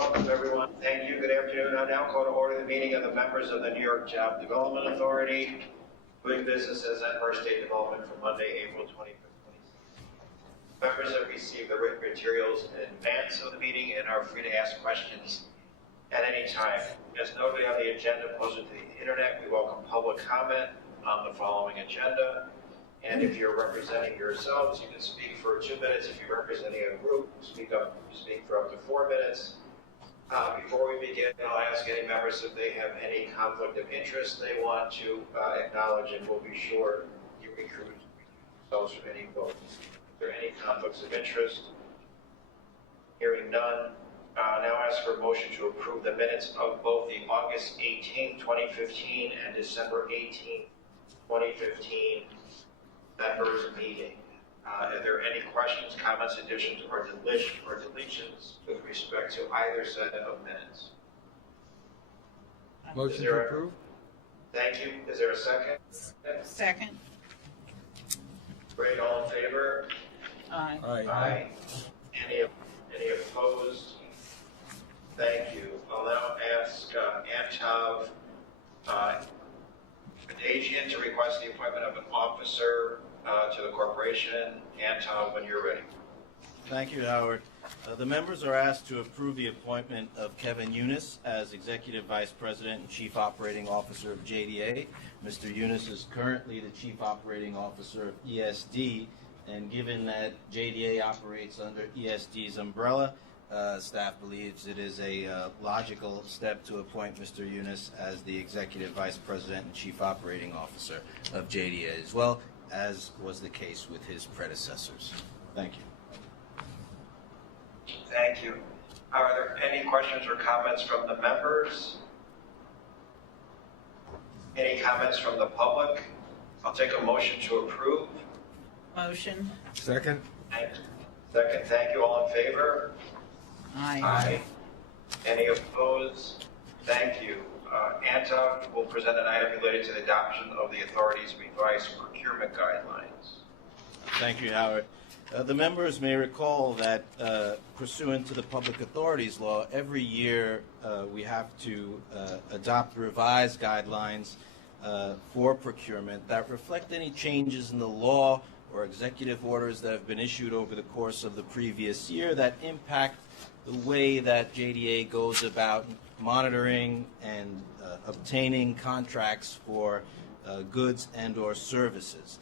Welcome, everyone. Thank you. Good afternoon. I now call to order the meeting of the members of the New York Job Development Authority, doing business as Empire State Development for Monday, April 25th. Members have received the written materials in advance of the meeting and are free to ask questions at any time. As noted on the agenda posted to the internet, we welcome public comment on the following agenda. And if you're representing yourselves, you can speak for 2 minutes. If you're representing a group, speak for up to 4 minutes. Before we begin, I'll ask any members if they have any conflict of interest they want to acknowledge, and we'll be sure you recruit yourselves from any vote. If there are any conflicts of interest, hearing none, now ask for a motion to approve the minutes of both the August 18, 2015 and December 18, 2015 members meeting. Are there any questions, comments, additions, or deletions with respect to either set of minutes? Motion to approve. Thank you. Is there a second? Second. Great. All in favor? Aye. Aye. Any opposed? Thank you. I'll now ask Antov Padagian to request the appointment of an officer to the corporation. Antov, when you're ready. Thank you, Howard. The members are asked to approve the appointment of Kevin Eunice as Executive Vice President and Chief Operating Officer of JDA. Mr. Eunice is currently the Chief Operating Officer of ESD, and given that JDA operates under ESD's umbrella, staff believes it is a logical step to appoint Mr. Eunice as the Executive Vice President and Chief Operating Officer of JDA, as well as was the case with his predecessors. Thank you. Thank you. Are there any questions or comments from the members? Any comments from the public? I'll take a motion to approve. Motion. Second. Second. Thank you. All in favor? Aye. Aye. Any opposed? Thank you. Antov will present an item related to the adoption of the authority's revised procurement guidelines. Thank you, Howard. The members may recall that pursuant to the Public Authorities Law, every year we have to adopt revised guidelines for procurement that reflect any changes in the law or executive orders that have been issued over the course of the previous year that impact the way that JDA goes about monitoring and obtaining contracts for goods and or services.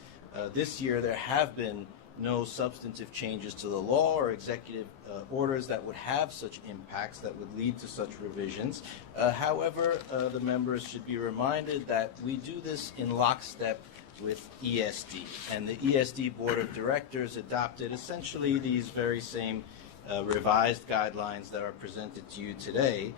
This year there have been no substantive changes to the law or executive orders that would have such impacts that would lead to such revisions. However, the members should be reminded that we do this in lockstep with ESD, and the ESD Board of Directors adopted essentially these very same revised guidelines that are presented to you today.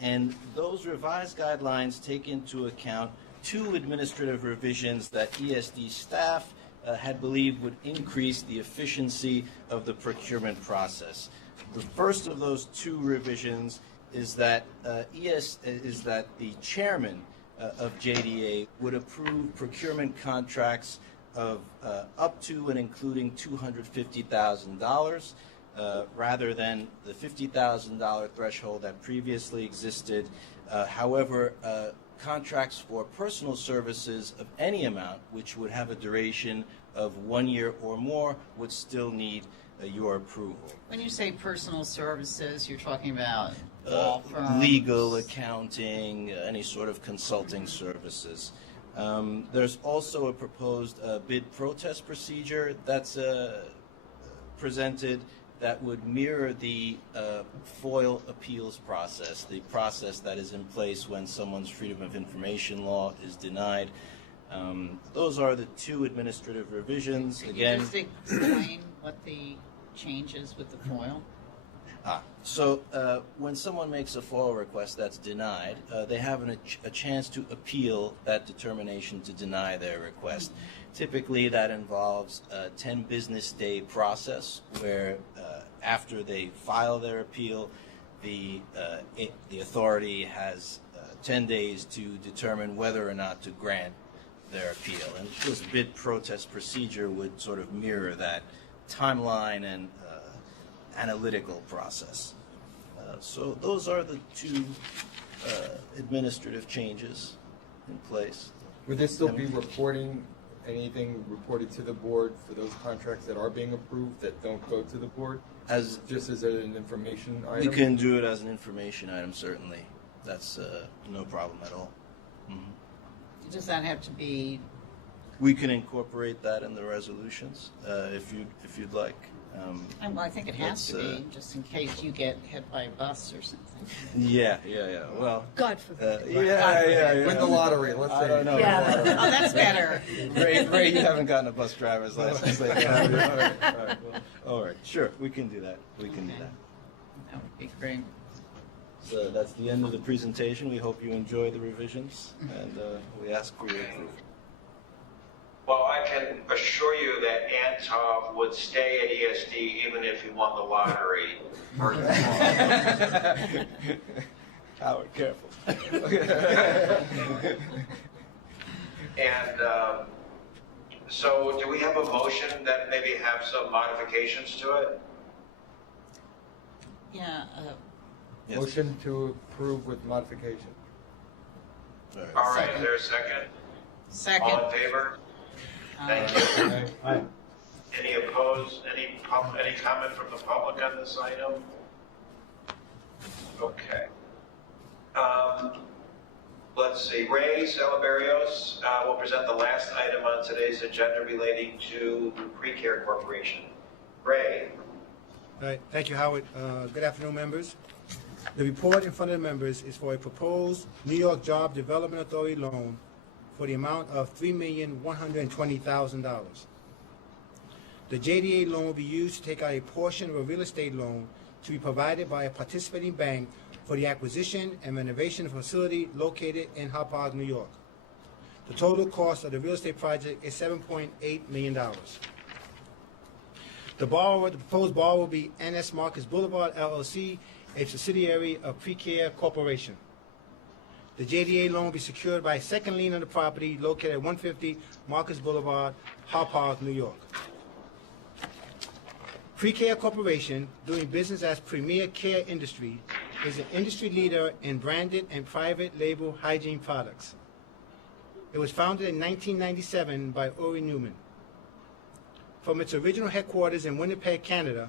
And those revised guidelines take into account 2 administrative revisions that ESD staff had believed would increase the efficiency of the procurement process. The first of those 2 revisions is that the chairman of JDA would approve procurement contracts of up to and including $250,000 rather than the $50,000 threshold that previously existed. However, contracts for personal services of any amount, which would have a duration of 1 year or more, would still need your approval. When you say personal services, you're talking about law firms? Legal, accounting, any sort of consulting services. There's also a proposed bid protest procedure that's presented that would mirror the FOIL appeals process, the process that is in place when someone's Freedom of Information law is denied. Those are the 2 administrative revisions. Again, just explain what the change is with the FOIL? So when someone makes a FOIL request that's denied, they have a chance to appeal that determination to deny their request. Typically, that involves a 10 business day process where after they file their appeal, the authority has 10 days to determine whether or not to grant their appeal. And this bid protest procedure would sort of mirror that timeline and analytical process. So those are the two administrative changes in place. Would there still be reporting, anything reported to the board for those contracts that are being approved that don't go to the board? Just as an information item? We can do it as an information item, certainly. That's no problem at all. Does that have to be, We can incorporate that in the resolutions if you'd like. well, I think it has to That's, be, just in case you get hit by a bus or something. Yeah. Well, God forbid. yeah. Win the lottery, let's say. I don't know. Yeah, oh, that's better. Ray, you haven't gotten a bus driver's license. All right, sure, we can do that. We can do Okay. that. That would be great. So that's the end of the presentation. We hope you enjoy the revisions, and we ask for your approval. Well, I can assure you that Antov would stay at ESD even if he won the lottery. Howard, careful. And so do we have a motion that maybe have some modifications to it? Yeah, Yes. Motion to approve with modification. All right. All right, Second. is there a second? second. All in favor? Thank you. Any opposed, any comment from the public on this item? Okay. Let's see, Ray Salaberios will present the last item on today's agenda relating to Pre-Care Corporation. Ray. All right, thank you, Howard. Good afternoon, members. The report in front of the members is for a proposed New York Job Development Authority loan for the amount of $3,120,000. The JDA loan will be used to take out a portion of a real estate loan to be provided by a participating bank for the acquisition and renovation of a facility located in Hyde Park, New York. The total cost of the real estate project is $7.8 million. The proposed borrower will be NS Marcus Boulevard LLC, a subsidiary of Pre-Care Corporation. The JDA loan will be secured by a second lien on the property located at 150 Marcus Boulevard, Hyde Park, New York. Pre-Care Corporation, doing business as Premier Care Industry, is an industry leader in branded and private label hygiene products. It was founded in 1997 by Ori Newman. From its original headquarters in Winnipeg, Canada,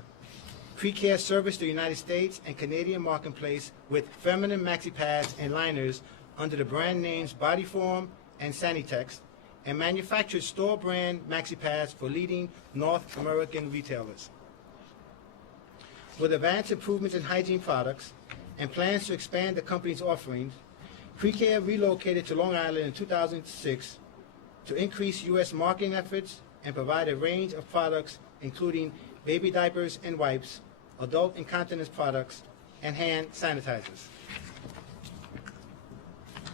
Pre-Care serviced the United States and Canadian marketplace with feminine maxi pads and liners under the brand names Bodyform and Sanitex, and manufactured store brand maxi pads for leading North American retailers. With advanced improvements in hygiene products and plans to expand the company's offerings, Pre-Care relocated to Long Island in 2006 to increase U.S. marketing efforts and provide a range of products including baby diapers and wipes, adult incontinence products, and hand sanitizers.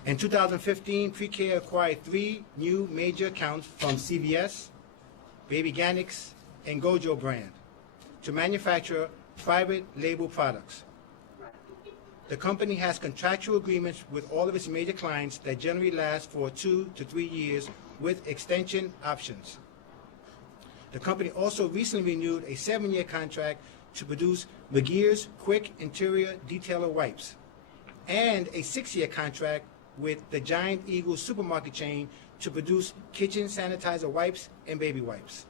In 2015, Pre-Care acquired 3 new major accounts from CVS, Baby Organics, and Gojo brand to manufacture private label products. The company has contractual agreements with all of its major clients that generally last for 2 to 3 years with extension options. The company also recently renewed a 7-year contract to produce McGear's Quick Interior Detailer Wipes and a 6-year contract with the Giant Eagle supermarket chain to produce kitchen sanitizer wipes and baby wipes.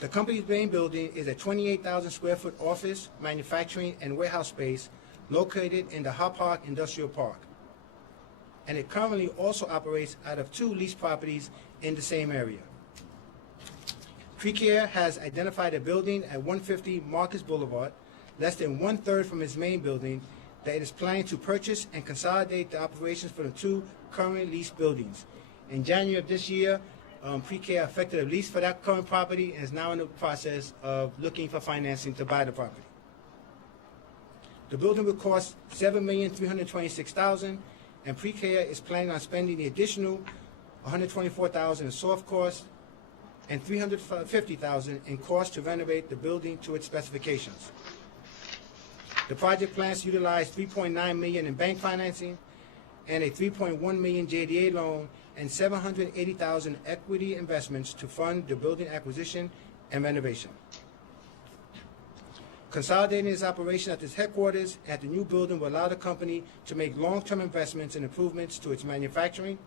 The company's main building is a 28,000 square foot office, manufacturing, and warehouse space located in the Hyde Park Industrial Park. And it currently also operates out of 2 leased properties in the same area. Pre-Care has identified a building at 150 Marcus Boulevard, less than 1/3 from its main building, that it is planning to purchase and consolidate the operations for the 2 currently leased buildings. In January of this year, Pre-Care effected a lease for that current property and is now in the process of looking for financing to buy the property. The building will cost $7,326,000, and Pre-Care is planning on spending the additional $124,000 in soft costs and $350,000 in costs to renovate the building to its specifications. The project plans to utilize $3.9 million in bank financing and a $3.1 million JDA loan and $780,000 equity investments to fund the building acquisition and renovation. Consolidating its operation at its headquarters at the new building will allow the company to make long-term investments and improvements to its manufacturing,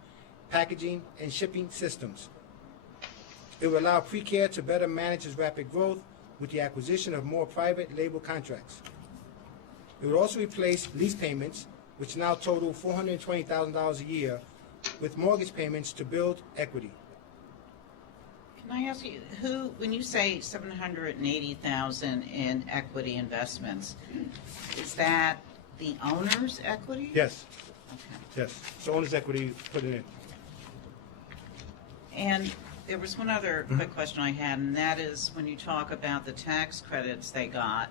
packaging, and shipping systems. It will allow Pre-Care to better manage its rapid growth with the acquisition of more private label contracts. It will also replace lease payments, which now total $420,000 a year, with mortgage payments to build equity. Can I ask you, when you say 780,000 in equity investments, is that the owner's equity? Yes, Okay. yes. So owner's equity put it in. And there was one other quick question I had, and that is when you talk about the tax credits they got,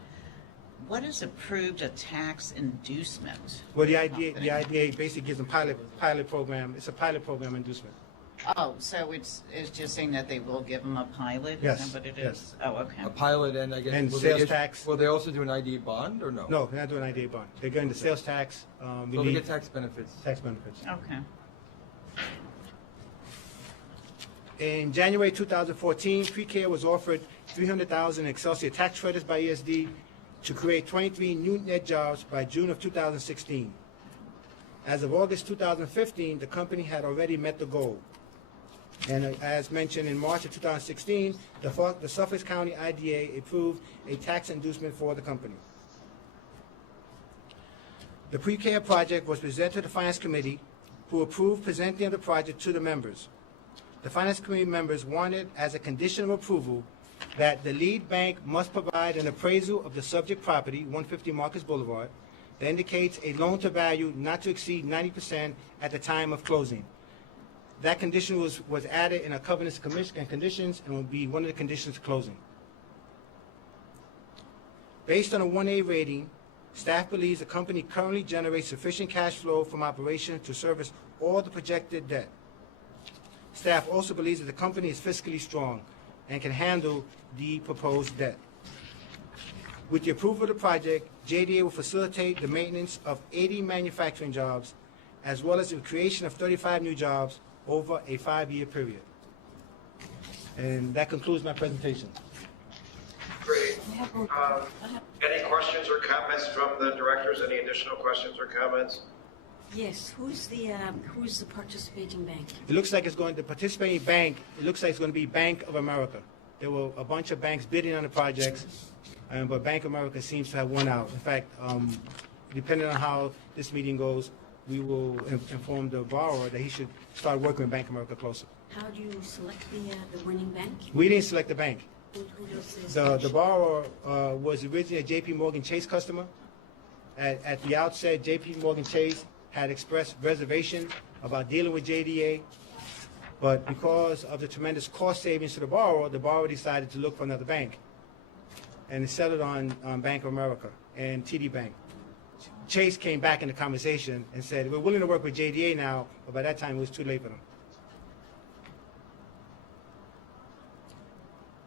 what is approved a tax inducement? Well, the IDA basically gives them pilot program. It's a pilot program inducement. Oh, so it's just saying that they will give them a pilot? Yes, Is that what it is? yes. Oh, okay. A pilot and I guess. And will sales they tax. Will they also do an ID bond or no? No, they're not doing IDA bond. They're getting the sales tax. So they relief, get tax benefits. tax benefits. Okay. In January 2014, Pre-Care was offered $300,000 Excelsior tax credits by ESD to create 23 new net jobs by June of 2016. As of August 2015, the company had already met the goal. And as mentioned in March of 2016, the Suffolk County IDA approved a tax inducement for the company. The Pre-Care project was presented to the Finance Committee, who approved presenting the project to the members. The Finance Committee members wanted, as a condition of approval, that the lead bank must provide an appraisal of the subject property, 150 Marcus Boulevard, that indicates a loan-to-value not to exceed 90% at the time of closing. That condition was added in our covenants and conditions and will be one of the conditions of closing. Based on a 1A rating, staff believes the company currently generates sufficient cash flow from operations to service all the projected debt. Staff also believes that the company is fiscally strong and can handle the proposed debt. With the approval of the project, JDA will facilitate the maintenance of 80 manufacturing jobs, as well as the creation of 35 new jobs over a 5-year period. And that concludes my presentation. Great. Any questions or comments from the directors? Any additional questions or comments? Yes, who's the participating bank? It looks like it's going to participating bank. It looks like it's going to be Bank of America. There were a bunch of banks bidding on the projects, but Bank of America seems to have won out. In fact, depending on how this meeting goes, we will inform the borrower that he should start working with Bank of America closer. How do you select the winning bank? We didn't select the bank. Who does this? The borrower was originally a J.P. Morgan Chase customer. At the outset, J.P. Morgan Chase had expressed reservation about dealing with JDA, but because of the tremendous cost savings to the borrower decided to look for another bank, and it settled on Bank of America and TD Bank. Chase came back in the conversation and said, we're willing to work with JDA now, but by that time it was too late for them.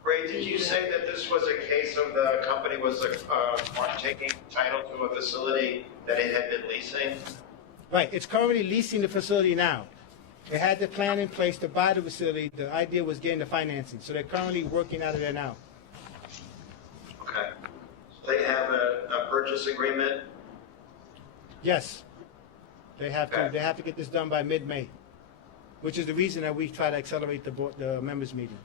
Ray, did you say that this was a case of the company was taking title to a facility that it had been leasing? Right, it's currently leasing the facility now. It had the plan in place to buy the facility. The idea was getting the financing, so they're currently working out of there now. Okay. So they have a purchase agreement? Yes, they have to. Okay. They have to get this done by mid-May, which is the reason that we try to accelerate the members' meeting.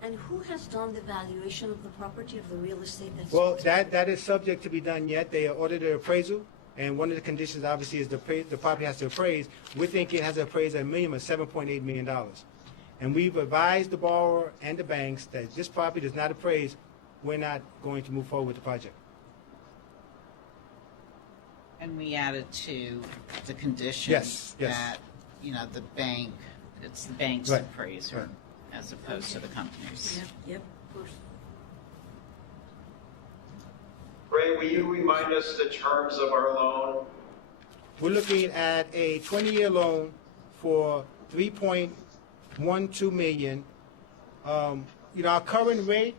And who has done the valuation of the property, of the real estate that's... Well, that is subject to be done yet. They ordered an appraisal, and one of the conditions obviously is the property has to appraise. We think it has to appraise at a minimum of $7.8 million. And we've advised the borrower and the banks that if this property does not appraise, we're not going to move forward with the project. And we added to the conditions Yes, yes. that, the bank, it's the bank's Right, appraiser right. as opposed to the company's. Yep, of course. Ray, will you remind us the terms of our loan? We're looking at a 20-year loan for $3.12 million. Our current rate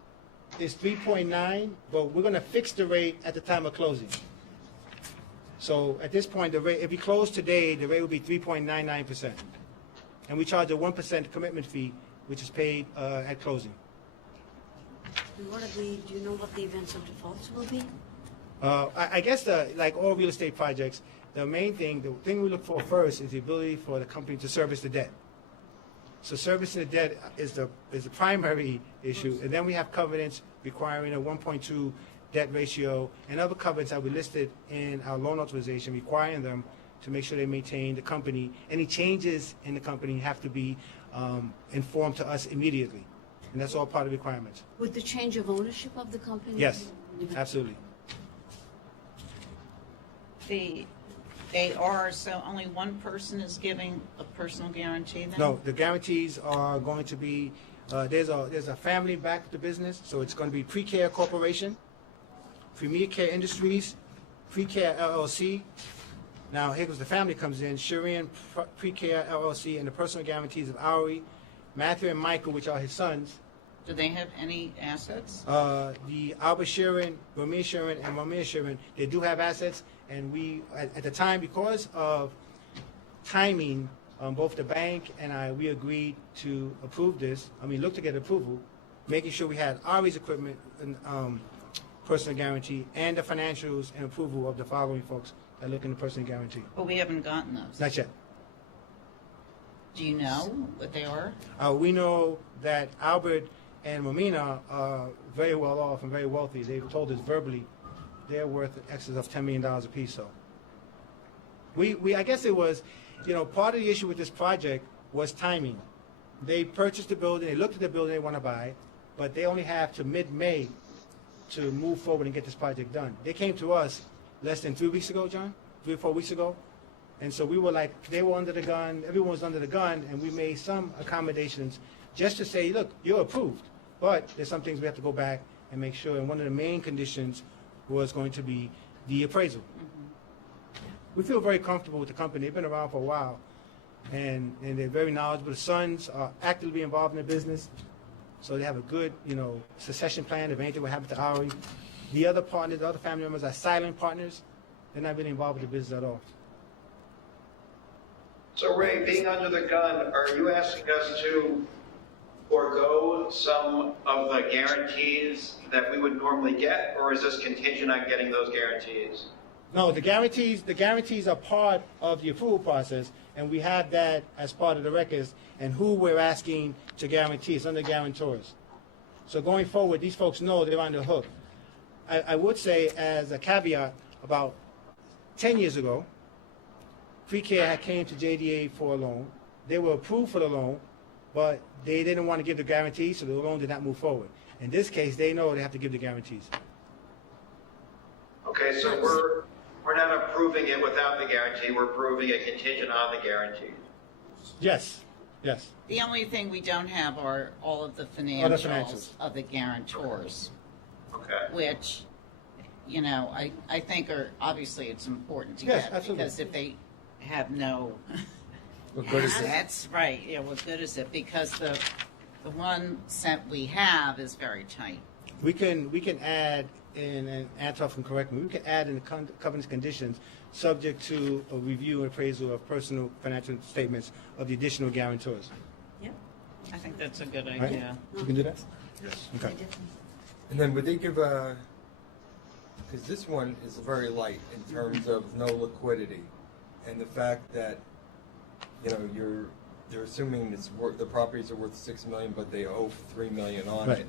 is 3.9, but we're going to fix the rate at the time of closing. So at this point, the rate, if we close today, the rate will be 3.99%. And we charge a 1% commitment fee, which is paid at closing. And do you know what the events of defaults will be? I guess like all real estate projects, the thing we look for first is the ability for the company to service the debt. So servicing the debt is the primary issue, and then we have covenants requiring a 1.2 debt ratio and other covenants that we listed in our loan authorization requiring them to make sure they maintain the company. Any changes in the company have to be informed to us immediately, and that's all part of the requirements. With the change of ownership of the company? Yes, absolutely. They are, so only one person is giving a personal guarantee then? No, the guarantees are going to be, there's a family back to the business, so it's going to be Pre-Care Corporation, Premier Care Industries, Pre-Care LLC. Now, here goes the family comes in, Shurian Pre-Care LLC, and the personal guarantees of Ari, Matthew and Michael, which are his sons. Do they have any assets? The Albert Sharon, Ramir Sharon, and Ramir Sharon, they do have assets, and we, at the time, because of timing, both the bank and we agreed to approve this. Look to get approval, making sure we had Ari's equipment and personal guarantee, and the financials and approval of the following folks that look in the personal guarantee. But we haven't gotten those. Not yet. Do you know what they are? We know that Albert and Romina are very well off and very wealthy. They've told us verbally they're worth in excess of $10 million apiece. So I guess it was, part of the issue with this project was timing. They purchased the building, they looked at the building they want to buy, but they only have to mid-May to move forward and get this project done. They came to us less than 3 weeks ago, John, 3 or 4 weeks ago. And so we were like, they were under the gun, everyone was under the gun, and we made some accommodations just to say, look, you're approved, but there's some things we have to go back and make sure, and one of the main conditions was going to be the appraisal. We feel very comfortable with the company. They've been around for a while, and they're very knowledgeable. The sons are actively involved in the business, so they have a good, succession plan if anything would happen to Ari. The other partners, the other family members are silent partners. They're not really involved with the business at all. So Ray, being under the gun, are you asking us to forego some of the guarantees that we would normally get, or is this contingent on getting those guarantees? No, the guarantees are part of the approval process, and we have that as part of the records, and who we're asking to guarantee. It's under guarantors. So going forward, these folks know they're on the hook. I would say, as a caveat, about 10 years ago, Pre-Care had came to JDA for a loan. They were approved for the loan, but they didn't want to give the guarantee, so the loan did not move forward. In this case, they know they have to give the guarantees. Okay, so we're not approving it without the guarantee, we're approving a contingent on the guarantee. Yes, yes. The only thing we don't have are all of the All the financials financials. of the guarantors, Okay. which, I think obviously it's important to Yes, get. absolutely. Because if they have no What good is it? assets, right, what good is it? Because the one set we have is very tight. We can add in, and Antoff can correct me, we can add in the covenants conditions subject to a review and appraisal of personal financial statements of the additional guarantors. Yep. I think that's a good Right? idea. You can do that? Yes. Okay. And then would they give because this one is very light in terms of no liquidity, and the fact that, they're assuming the properties are worth $6 million, but they owe $3 million on Right. it.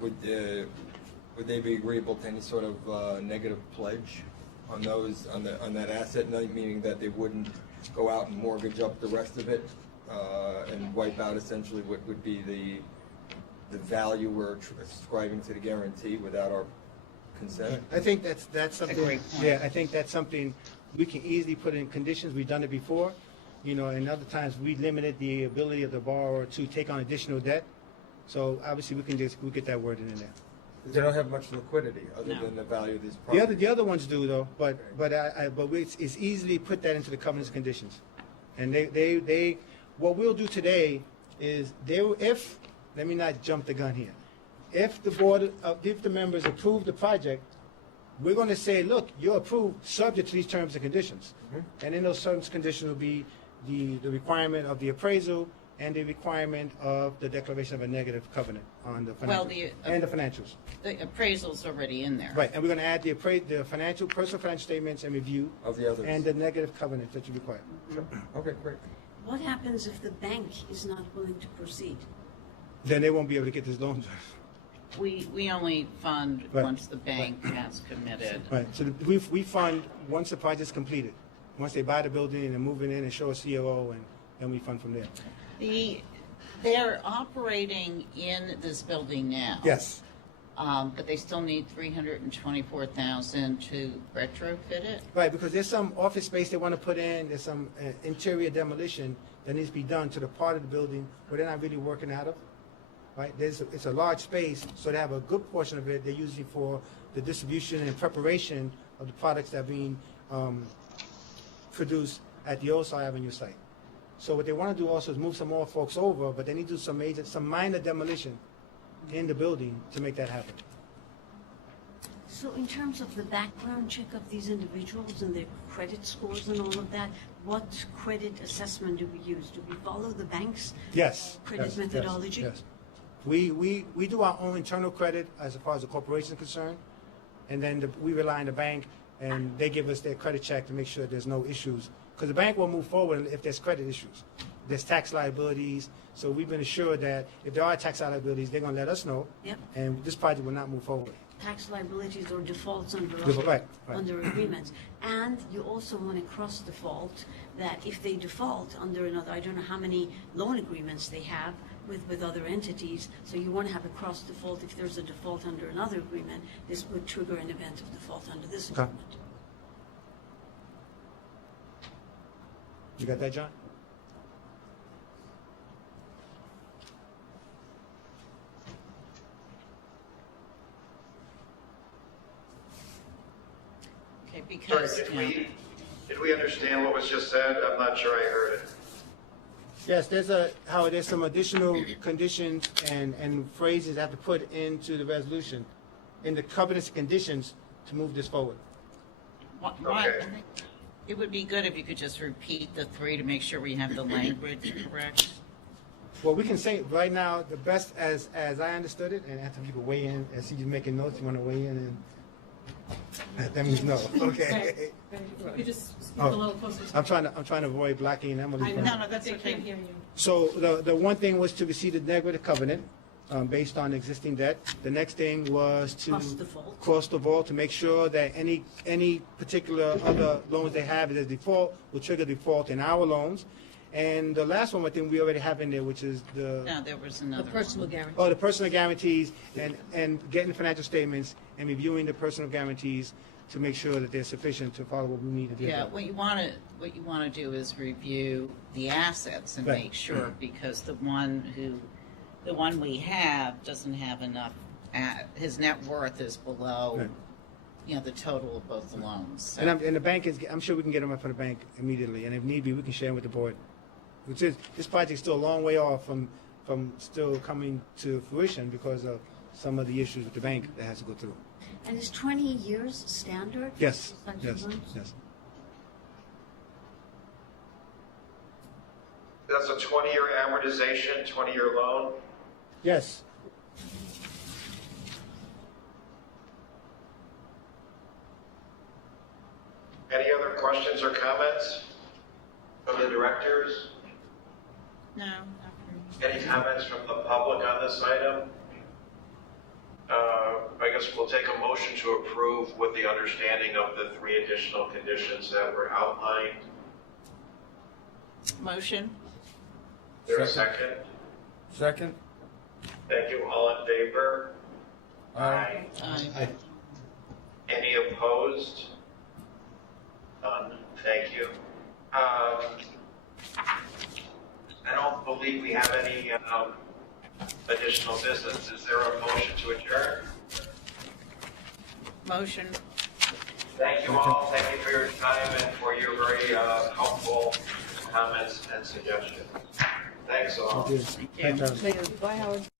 Would they be agreeable to any sort of negative pledge on that asset, meaning that they wouldn't go out and mortgage up the rest of it and wipe out essentially what would be the value we're ascribing to the guarantee without our consent? I think that's something. great point. Yeah, I think that's something we can easily put in conditions. We've done it before, and other times we limited the ability of the borrower to take on additional debt. So obviously we'll get that worded in there. They don't have much liquidity other No. than the value of these properties. The other ones do though, but it's easily put that into the covenants conditions. And they what we'll do today is let me not jump the gun here. If the members approve the project, we're going to say, look, you're approved subject to these terms and conditions. And in those terms and conditions will be the requirement of the appraisal and the requirement of the declaration of a negative covenant on the Well, financials. And the financials. The appraisal's already in there. Right, and we're gonna add the personal financial statements and review, Of the others. and the negative covenant that you require. Okay, great. What happens if the bank is not willing to proceed? Then they won't be able to get this loan. We only fund Right. once the bank has committed. Right, so we fund once the project's completed. Once they buy the building and they're moving in and show a COO, and then we fund from there. They're operating in this building now. Yes, But they still need $324,000 to retrofit it? right, because there's some office space they want to put in, there's some interior demolition that needs to be done to the part of the building where they're not really working out of. Right, it's a large space, so they have a good portion of it they're using for the distribution and preparation of the products that are being produced at the Osai Avenue site. So what they want to do also is move some more folks over, but they need to do some minor demolition in the building to make that happen. So in terms of the background check of these individuals and their credit scores and all of that, what credit assessment do we use? Do we follow the bank's Yes. credit yes, methodology? Yes. We do our own internal credit as far as the corporation is concerned, and then we rely on the bank, and they give us their credit check to make sure there's no issues. Because the bank will move forward if there's credit issues. There's tax liabilities, so we've been assured that if there are tax liabilities, they're going to let us know, Yep. and this project will not move forward. Tax liabilities or defaults under Right. under agreements. And you also want to cross default that if they default under another, I don't know how many loan agreements they have with other entities, so you want to have a cross default. If there's a default under another agreement, this would trigger an event of default under this Okay. agreement. You got that, John? Okay, Sorry, because, did we understand what was just said? I'm not sure I heard it. Yes, there's some additional conditions and phrases I have to put into the resolution, in the covenants and conditions to move this forward. Okay. it would be good if you could just repeat the three to make sure we have the language correct. Well, we can say right now, the best as I understood it, and after people weigh in, as he's making notes, you want to weigh in, and that means no. Okay. You could just speak Oh. a little closer. I'm trying to avoid blocking Emily. I from- know, No, that's they okay. can't hear you. So the one thing was to receive the negative covenant based on existing debt. The next thing was to Cross default. cross the vault to make sure that any particular other loans they have as default will trigger default in our loans. And the last one, I think we already have in there, which is No, there was The another personal one. guarantee. the personal guarantees and getting the financial statements and reviewing the personal guarantees to make sure that they're sufficient to follow what we need to do. Yeah, what you want to do is review the assets and Right. make sure, because the one we have doesn't have enough, his net worth is below, Right. the total of both the loans. So- And the bank I'm sure we can get them up from the bank immediately, and if need be, we can share them with the board. This project's still a long way off from still coming to fruition because of some of the issues with the bank that has to go through. And is 20 years standard? Yes, for such yes, loans? yes. That's a 20-year amortization, 20-year loan? Yes. Any other questions or comments from the directors? No, not for me. Any comments from the public on this item? I guess we'll take a motion to approve with the understanding of the 3 additional conditions that were outlined. Motion? Is there a second? Second? Thank you. All in favor? Aye. Aye. Any opposed? None. Thank you. I don't believe we have any additional business. Is there a motion to adjourn? Motion? Thank you all. Thank you for your time and for your very helpful comments and suggestions. Thanks all. Thank you. Thank you. Thanks, Howard. Bye, Howard.